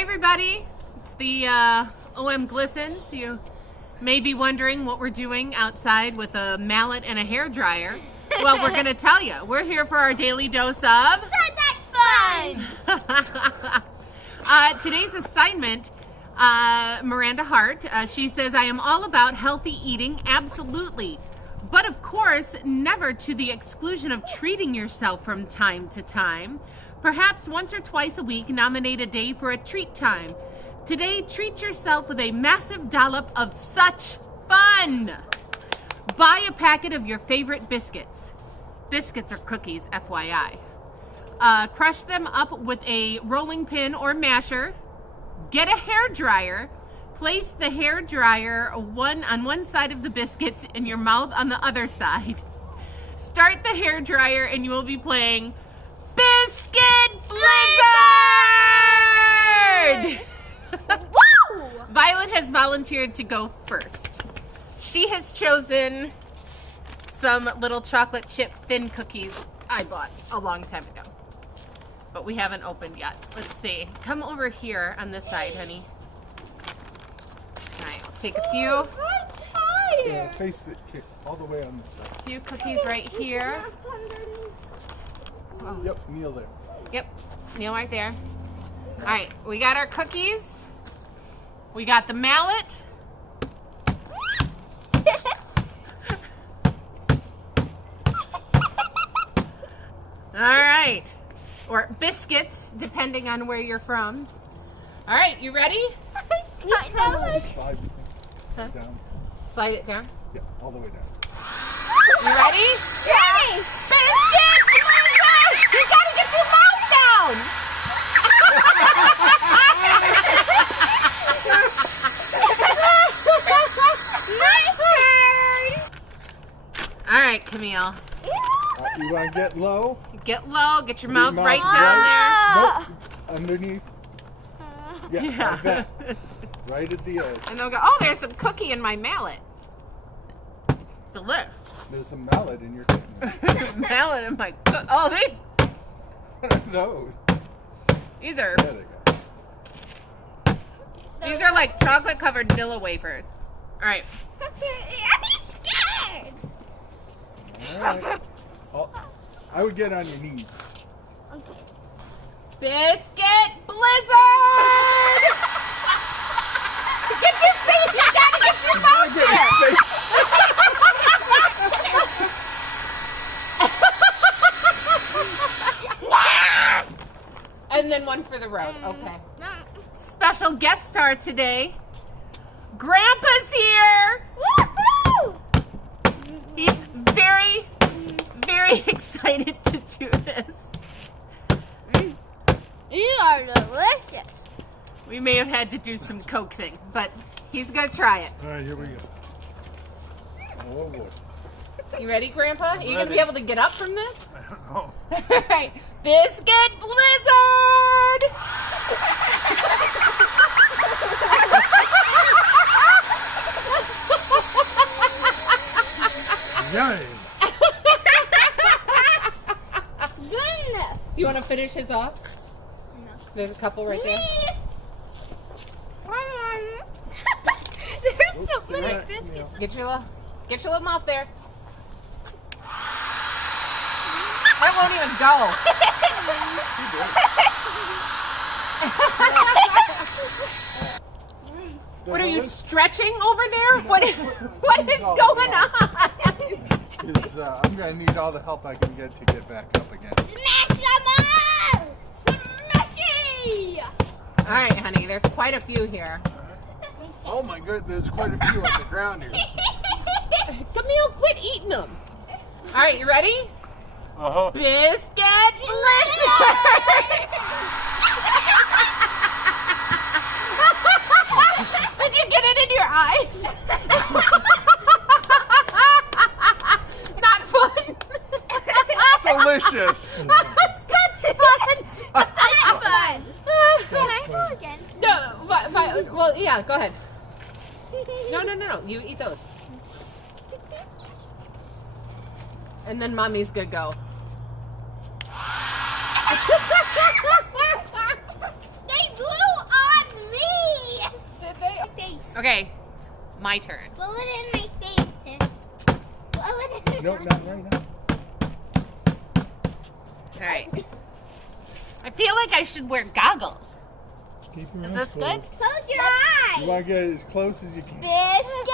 Hi everybody, it's the OM Glistens. You may be wondering what we're doing outside with a mallet and a hair dryer. Well, we're going to tell you. We're here for our daily dose of Sunset fun! Today's assignment, Miranda Hart, she says, I am all about healthy eating, absolutely. But of course, never to the exclusion of treating yourself from time to time. Perhaps once or twice a week, nominate a day for a treat time. Today, treat yourself with a massive dollop of such fun. Buy a packet of your favorite biscuits. Biscuits are cookies, FYI. Crush them up with a rolling pin or masher. Get a hair dryer. Place the hair dryer on one side of the biscuits and your mouth on the other side. Start the hair dryer and you will be playing Biscuit Blizzard! Woo! Violet has volunteered to go first. She has chosen some little chocolate chip thin cookies I bought a long time ago. But we haven't opened yet. Let's see. Come over here on this side, honey. All right, I'll take a few. I'm tired. Yeah, face the kick all the way on this side. Few cookies right here. Oh. Yep, kneel there. Yep, kneel right there. All right, we got our cookies. We got the mallet. All right, or biscuits, depending on where you're from. All right, you ready? I know. Slide the thing Huh? down. Slide it down. Yeah, all the way down. You ready? Ready. Biscuit Blizzard! You gotta get your mouth down! My turn. All right, Camille. You want to get low? Get low, get your Your mouth mouth right right. down Nope. Underneath. Yeah, there. like that. Right at the edge. And they'll go, oh, there's some cookie in my mallet. Delish. There's a mallet in your cookie. Mallet in my oh, No. these are There they go. these are like chocolate covered Nilla wafers. All right. I'm scared. All right. Oh, I would get on your knees. Okay. Biscuit Blizzard! Get your face! You gotta get your mouth there! And then one for the road. Okay. Special guest star today. Grandpa's here! Woohoo! He's very, very excited to do this. You are delicious. We may have had to do some coaxing, but he's gonna try it. All right, here we go. Oh, boy. You ready, Grandpa? Are you gonna be Ready. able to get up from this? I don't know. All right, Biscuit Blizzard! Yay. Goodness. You want to finish his off? No. There's a couple right there. There's so many Right, biscuits. yeah. Get your little mouth there. That won't even go. What are you stretching over there? What is going on? I'm going to need all the help I can get to get back up again. Smash them all! Smashy! All right, honey. There's quite a few here. Oh my god, there's quite a few on the ground here. Camille, quit eating them. All right, you ready? Uh-huh. Biscuit Blizzard! Did you get it in your eyes? Not fun. Delicious. Such fun. That's fun. Can I go again? No, well, yeah, go ahead. No. You eat those. And then mommy's gonna go. They blew on Okay, it's my turn. Blow it in my face, sis. Blow it in No, not right now. All right. I feel like I should wear goggles. Keep your Is eyes this good? closed. Close your You eyes. want to get as close as you can. Biscuit.